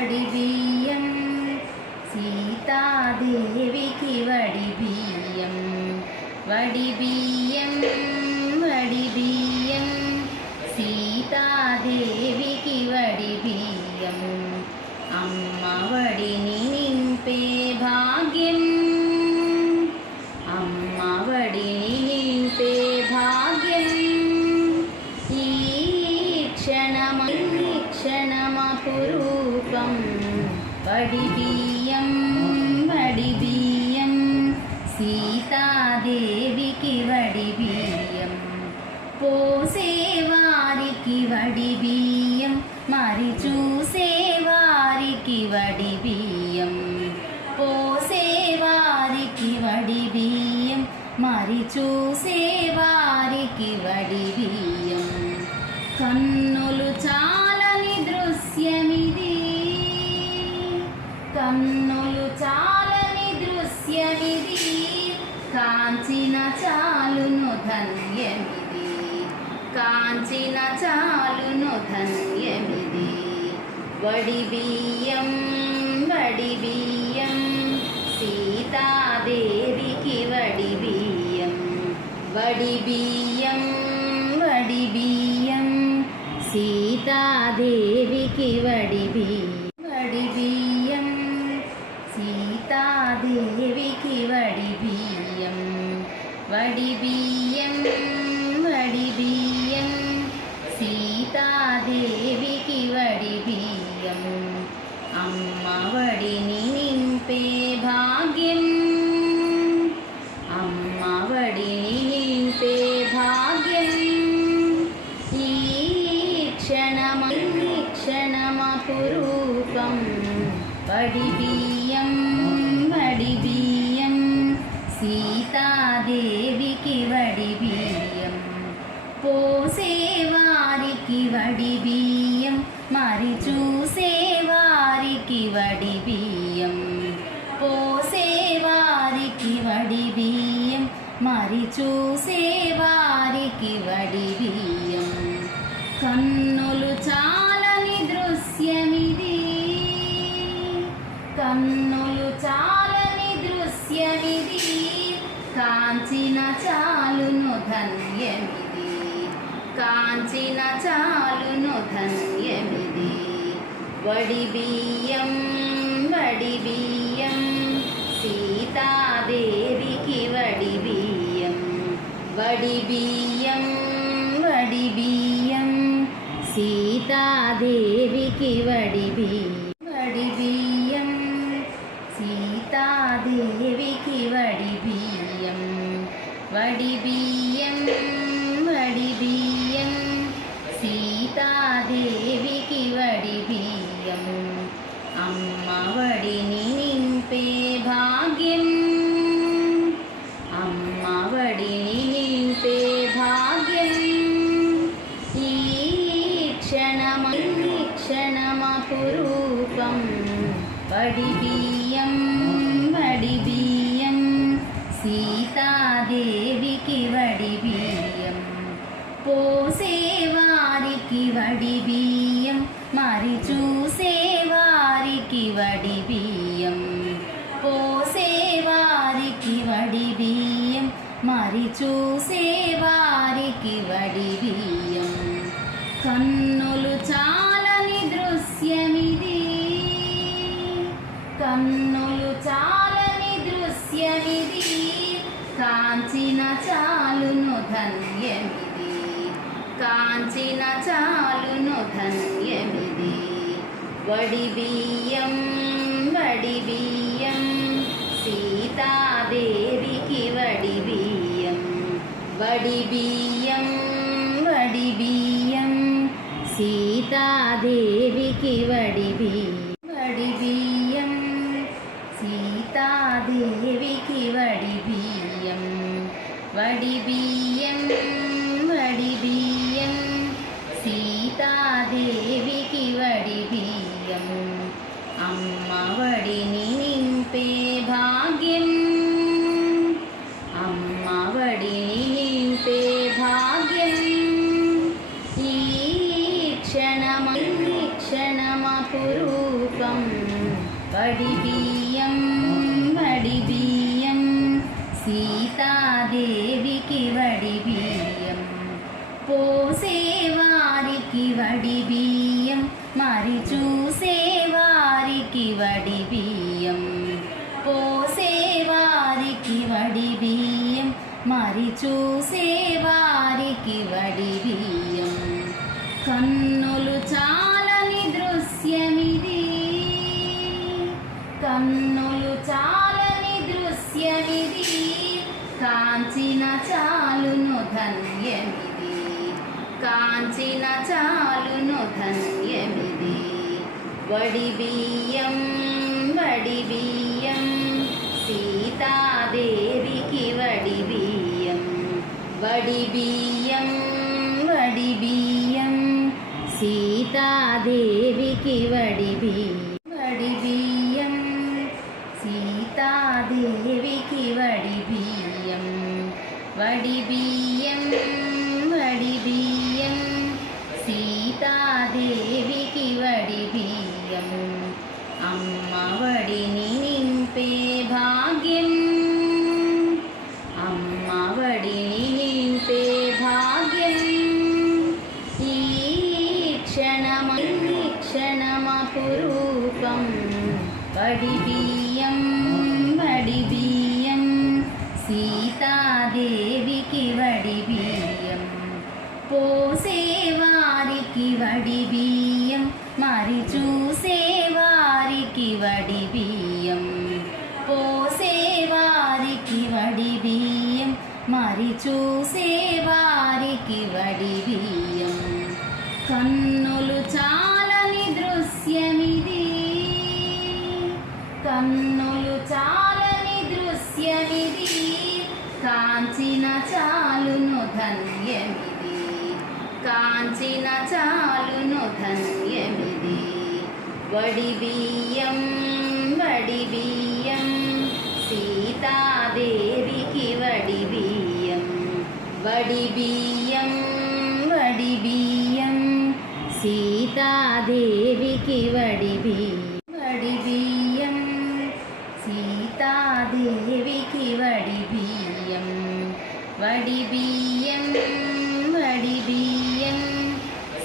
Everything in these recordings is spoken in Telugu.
వడి బియ్యం సీతాదేవికి వడి బియ్యం వడి బియ్యం వడి బియ్యం సీతాదేవికి వడి బియ్యం అమ్మ వడిని నింపే భాగ్యం అమ్మ వడిని నింపే భాగ్యం ఈ క్షణమపురూపం వడి బియ్యం సీతాదేవికి వడి బియ్యం పోసేవారికి వడి బియ్యం మరి చూసేవారికి వడి బియ్యం పోసేవారికి వడి బియ్యం మరి చూసేవారికి వడి బియ్యం కన్నులు చాలని దృశ్యమిది కన్నులు చాలని దృశ్యమిది కాంచిన చాలును ధన్యమిది కాంచిన చాలును ధన్యమిది వడి బియ్యం సీతాదేవికి వడి బియ్యం వడి బియ్యం సీతాదేవికి వడి బియ్యం సీతాదేవికి వడి బియ్యం వడి బియ్యం సీతాదేవికి వడి బియ్యం అమ్మ వడిని నింపే భాగ్యం అమ్మ వడిని నింపే భాగ్యం ఈ క్షణమపురూపం వడి బియ్యం సీతాదేవికి వడి బియ్యం పోసేవారికి వడి బియ్యం మరి చూసేవారికి వడి బియ్యం పోసేవారికి వడి బియ్యం మరి చూసేవారికి వడి బియ్యం కన్నులు చాలని దృశ్యమిది కన్నులు చాలని దృశ్యమిది కాంచిన చాలును ధన్యమిది కాంచిన చాలును ధన్యమిది వడి బియ్యం సీతాదేవికి వడి బియ్యం వడి బియ్యం సీతాదేవికి వడి బియ్యం సీతాదేవికి వడి బియ్యం వడి బియ్యం సీతాదేవికి వడి బియ్యం అమ్మ వడిని నింపే భాగ్యం అమ్మ వడిని నింపే భాగ్యం ఈ క్షణమపురూపం వడి బియ్యం సీతాదేవికి వడి బియ్యం పోసేవారికి వడి బియ్యం మరి చూసేవారికి వడి బియ్యం పోసేవారికి వడి బియ్యం మరి చూసేవారికి వడి బియ్యం కన్నులు చాలని దృశ్యమిది కన్నులు చాలని దృశ్యమిది కాంచిన చాలును ధన్యమిది కాంచిన చాలును ధన్యమిది వడి బియ్యం సీతాదేవికి వడి బియ్యం వడి బియ్యం సీతాదేవికి వడి బియ్యం సీతాదేవికి వడి బియ్యం వడి బియ్యం సీతాదేవికి వడి బియ్యం అమ్మ వడిని నింపే భాగ్యం అమ్మ వడిని నింపే భాగ్యం ఈ క్షణమపురూపం వడిబియ్యం వడిబియ్యం సీతాదేవికి వడిబియ్యం పోసేవారికి వడిబియ్యం మరి చూసేవారికి వడిబియ్యం పోసేవారికి వడిబియ్యం మరి చూసేవారికి వడిబియ్యం కన్నులు చాలని దృశ్యమిది కన్నులు చాలని దృశ్యమిది కాంచిన చాలును ధన్యమిది కాంచిన చాలును ధన్యమిది వడిబియ్యం వడిబియ్యం సీతాదేవికి వడిబియ్యం వడిబియ్యం వడిబియ్యం సీతాదేవికి వడిబియ్యం వడిబియ్యం సీతాదేవికి వడిబియ్యం వడిబియ్యం వడిబియ్యం సీతాదేవికి వడిబియ్యం అమ్మ వడిని నింపే భాగ్యం అమ్మ వడిని నింపే భాగ్యం ఈ క్షణమపురూపం వడిబియ్యం వడిబియ్యం సీతాదేవికి వడిబియ్యం పోసేవారికి వడిబియ్యం మరి చూసేవారికి వడిబియ్యం పోసేవారికి వడిబియ్యం మరి చూసేవారికి వడిబియ్యం కన్నులు చాలని దృశ్యమిది కన్నులు చాలని దృశ్యమిది కాంచిన చాలును ధన్యమిది కాంచిన చాలును ధన్యమిది వడిబియ్యం వడిబియ్యం సీతాదేవికి వడిబియ్యం వడిబియ్యం వడిబియ్యం సీతాదేవికి వడిబియ్యం వడిబియ్యం సీతాదేవికి వడిబియ్యం వడిబియ్యం వడిబియ్యం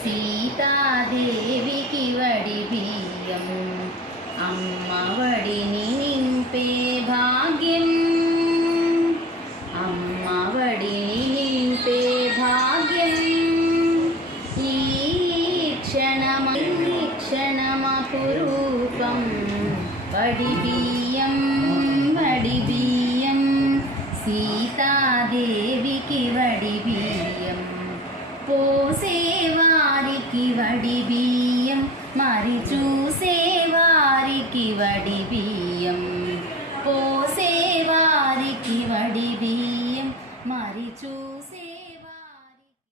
సీతాదేవికి వడిబియ్యం అమ్మ వడిని నింపే భాగ్యం అమ్మ వడిని నింపే భాగ్యం ఈ క్షణమపురూపం వడిబియ్యం వడిబియ్యం సీతాదేవికి వడిబియ్యం పోసేవారికి వడిబియ్యం మరి చూసేవారికి వడి